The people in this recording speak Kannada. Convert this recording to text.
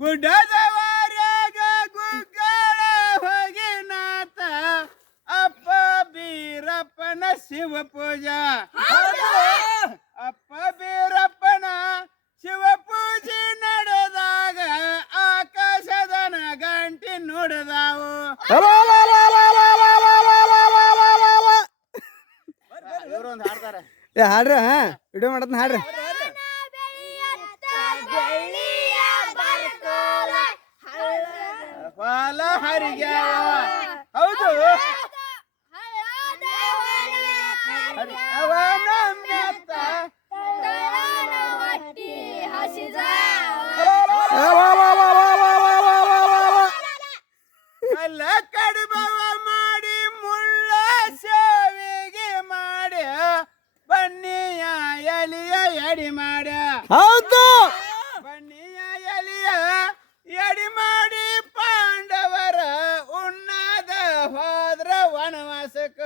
ಗುಡ್ಡದವರೆಗ ಗುಗ್ಗಳ ಹೋಗಿನಾಥ ಅಪ್ಪ ಬೀರಪ್ಪನ ಶಿವ ಪೂಜಾ ಅಪ್ಪ ಬೀರಪ್ಪನ ಶಿವ ಪೂಜೆ ನಡೆದಾಗ ಆಕಾಶದನ ಗಂಟಿ ನುಡಿದಾವು ಇವ್ರೊಂದು ಹಾಡ್ತಾರೆ ಹಾಡ್ರಿ ವಿಡಿಯೋ ಮಾಡತ್ನ ಹಾಡ್ರಿ ಫಲ ಹರಿಗ್ಯಾವ ಹೌದು ಅವನ ಮೆತ್ತ ಅಲ್ಲ ಕಡುಬವ ಮಾಡಿ ಮುಳ್ಳ ಸೇವಿಗೆ ಮಾಡಿ ಬನ್ನಿಯ ಎಲಿಯ ಎಡಿ ಮಾಡ ಹೌದು ಬನ್ನಿಯ ಎಲಿಯ ಎಡಿ ಮಾಡಿ ಪಾಂಡವರ ಉಣ್ಣದ ಹೋದ್ರ ವನವಾಸಕ್ಕ